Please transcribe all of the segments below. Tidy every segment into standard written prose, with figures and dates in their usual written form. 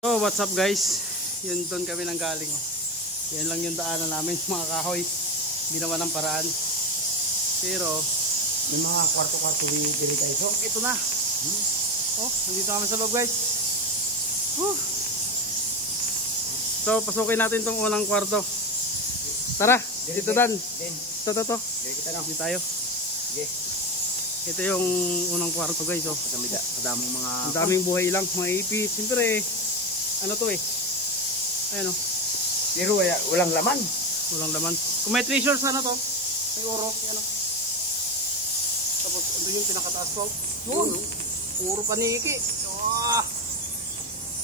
So what's up guys, yun doon kami nang galing yan lang yung daanan namin mga kahoy, ginawa ng paraan pero may mga kwarto-kwarto dili guys. so ito na nandito kami sa loob guys. So pasukin natin tong unang kwarto, tara dito Dan, ito dito tayo. Sige. Ito yung unang kwarto guys. Madaming buhay lang, mga ipis siyempre. Ano to ayan pero walang laman. Walang laman. Kung may treasure sana to, siguro yan tapos ito yung pinakataas ko. Yun, puro paniki.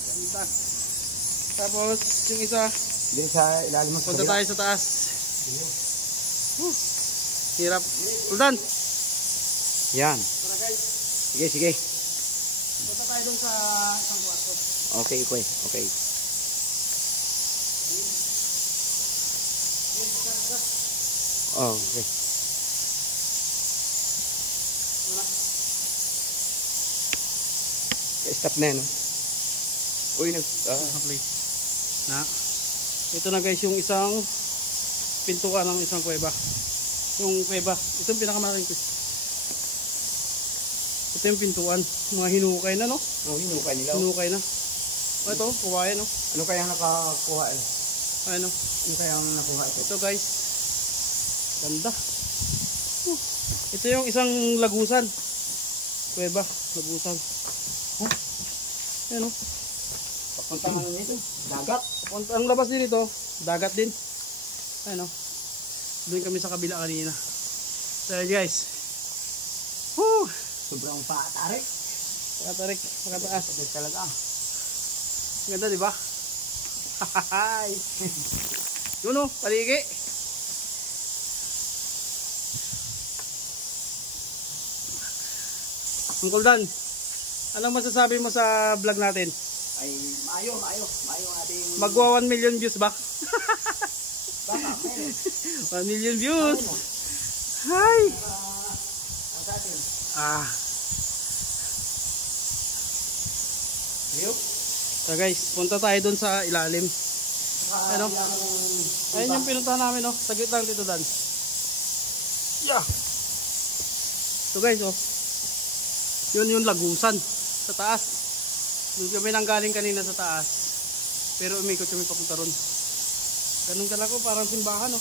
Ganda. Tapos yung isa Din sa ilalim ng punta tayo sa taas. Hirap. Roldan. Yan. Tara guys. Sige. Punta tayo dun sa isang kwarto. Okay. Okay. Stop na yan. Uy, ito na guys yung isang pintuan ng isang kuweba. Yung kuweba, ito yung pinakamalaking ko. Ito yung pintuan, mga hinukay na Hinukay nila. Hinukay na. Ito, kuwayan Ano kaya nakakuha Ano kaya nakuha ito? Ito guys. Ganda. Ito yung isang lagusan. Kuweba, lagusan. Ayan Papunta nga nito. Dagat. Ang labas din ito, dagat din. Ayan doon kami sa kabila kanina. So guys. Sobrang patarik. Makataas. Patarik talaga. Ganda diba? Yun paligi. Uncle Dan, anong masasabi mo sa vlog natin? Ay, maayo ating Magwa 1 million views ba? baka, 1 million views. Hi. Ang sa atin. So guys, punta tayo dun sa ilalim. Ayun yung pinuntahan namin Saglit lang dito Dan. Yeah. So guys yun yung lagusan sa taas. Doon kami nang galing kanina sa taas. Pero umikot kami papunta ron. Ganun ka lang parang simbahan no?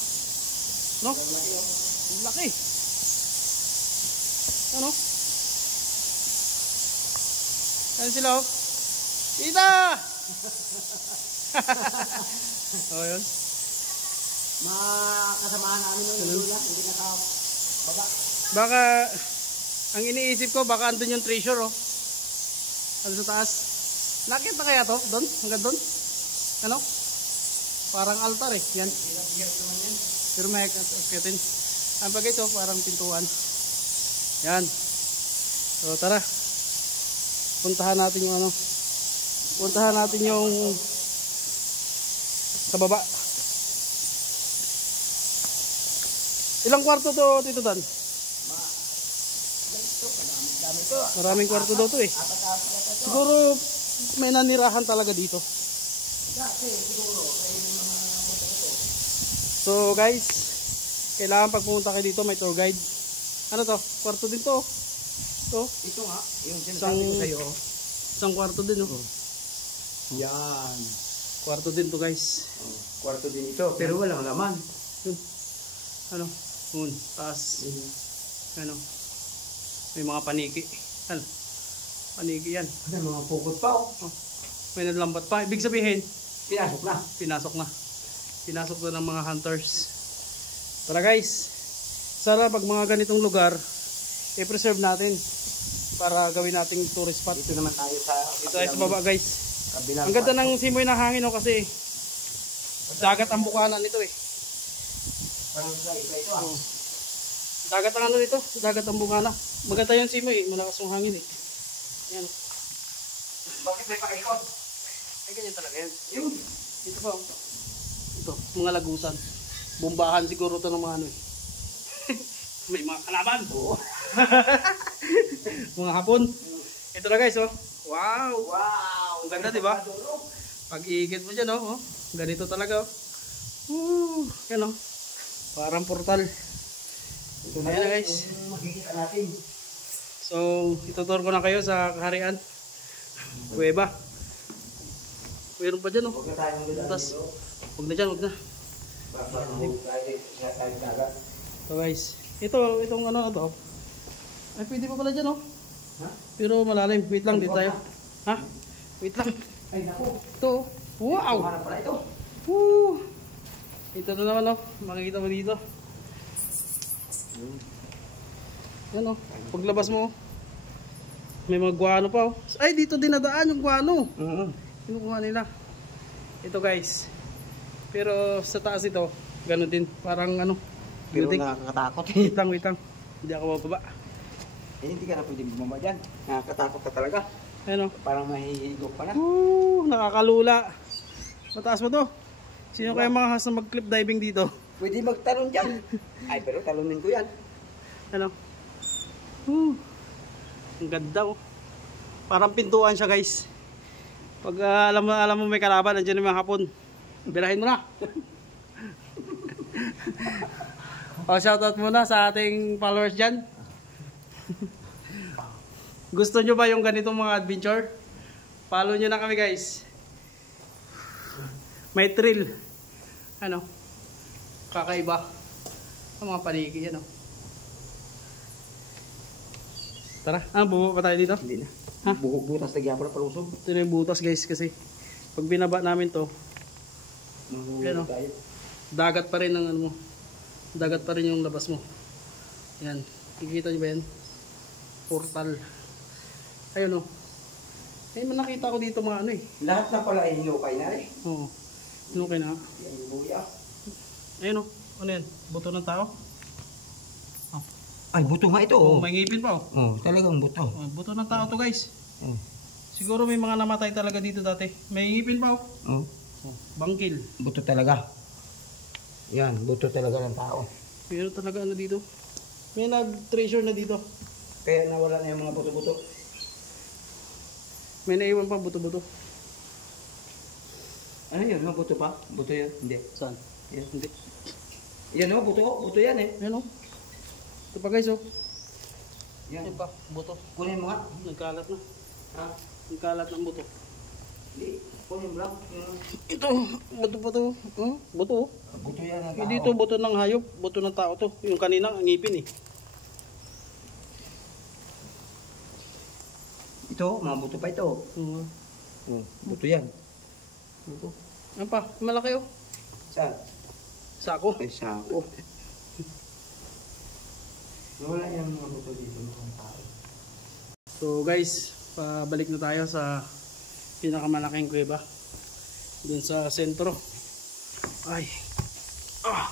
Laki. Ano sila Tita! Yun. Mga kasamahan namin hindi nakabaga. Baka ang iniisip ko baka andun yung treasure ano sa taas. Nakita kaya to doon? Hanggang doon? Parang altar yan. Pero may akitin. Ang bagay ito parang pintuan. Yan. So tara. Puntahan natin yung sa baba. Ilang kwarto to Tito Dan? Maraming kwarto daw to Siguro may nanirahan talaga dito. So guys, kailangan pag pumunta kayo dito may tour guide. Ano to? Kwarto din to. Ito nga, yung sinasabi ko sa'yo. Isang kwarto din Yan. Kwarto din to guys. Kwarto din ito, pero walang laman. Yun. Taas. May mga paniki. Paniki yan. May mga pukot pa May naglambat pa. Ibig sabihin, pinasok na. Pinasok na ng mga hunters. Tara guys. Sarap pag mga ganitong lugar, i-preserve natin para gawin nating tourist spot. Dito naman tayo sa baba guys. Ang ganda ng simoy ng hangin kasi dagat ang bukanan nito Dagat ang nito, dagat ang bungana. Maganda yung simoy, malakas yung hangin Yan. Bakit may paikot? Ay ganyan talaga yan. Ito pa Ito, mga lagusan. Bombahan siguro to ng mga May mga kalaban. Mga hapon. Ito na guys Wow. Wow. Ang ganda, di ba? Pag-iikit mo dyan, oh. Ganito talaga, oh. Yan, oh. Parang portal. Ito na Ayan na, yan, guys. yung makikita natin. So, itutur ko na kayo sa kaharian. Kuweba. Meron pa dyan, oh. Huwag na tayong Butas. dito. Huwag na dyan, huwag na. Baka mahulog tayo sa tayong dagat. So guys, itong ano to. Ay, pwede pa pala dyan, oh. Ha? Pero malalim. Wait lang, dito tayo. Ha? Wait lang. Ay, naku. Ito, oh. Wow! Kumana pala ito. Woo! Ito na naman, oh. Makikita mo dito. Yan, oh. Paglabas mo, oh. May mga guano pa, oh. Ay, dito dinadaan yung guano. Kinukuha nila. Ito, guys. Pero sa taas ito, gano'n din. Parang ano. Pero building. nakakatakot. Wait lang, wait lang. Hindi ako bababa. Eh, hindi ka na pwede bumaba dyan. Nakakatakot ka talaga. Ayan, oh. Parang mahihigop ka na. Nakakalula. Mataas pa to. Sino kaya mga has na mag-clip diving dito? Pwede magtalon dyan. Ay, pero talunin ko yan. Ano? Ang ganda, oh. Parang pintuan siya, guys. Pag alam mo may kalaban, nandiyan yung mga hapon. Birahin mo na. O, shoutout muna sa ating followers dyan. Gusto nyo ba yung ganitong mga adventure? Follow nyo na kami, guys. May thrill. Ano? Kakaiba. Ang mga paniki yan, oh. Tara, bubo pa tayo dito. Hindi na. Ha? Butas na gyapon na palusog. Ito na yung butas, guys, kasi pag binaba namin to, yan, oh. Tayo. Dagat pa rin ang ano mo. Dagat pa rin yung labas mo. Yan. Kikita nyo ba yan? Portal. Ayun, oh. Ayun, nakita ko dito mga ano, eh. Lahat na pala ay hinukay na eh. Oo. Ano kayo na? Yan yung buya. Ayun, oh. Ano yan? Buto ng tao? Ay, buto nga ito. Oh, may ngipin pa, oh. Oh, talagang buto. Oh, buto ng tao to, guys. Oh. Siguro may mga namatay talaga dito dati. May ngipin pa, oh. Oh. Oh, bangkil. Buto talaga. Yan, buto talaga ng tao. Pero talaga ano dito? May nag-treasure na dito. Kaya nawala na yung mga buto-buto. May naiwan pa buto-buto. Ano yun? Mga buto pa? Buto yun? Hindi. Saan? Yan. Hindi. Yan o, buto. Buto yan eh. Ayan, oh. Ito pa, guys, oh. Yan. Ayan pa, buto. Kunin mo nga. Nagkalat na. Ha? Nagkalat ng buto. Hindi. Kunin mo lang. Ito, buto pa to. Buto, oh. Buto yan ng tao. Hindi to buto ng hayop, buto ng tao to. Yung kanina, ang ngipin, eh. Ito, mga buto pa ito. Buto yan. Buto. Ayan pa, malaki, oh. Saan? Sako. Ay, sako. Wala yung mga buto dito ng tao. So, guys, pabalik na tayo sa pinakamalaking kuweba. Doon sa sentro. Ay. Ah!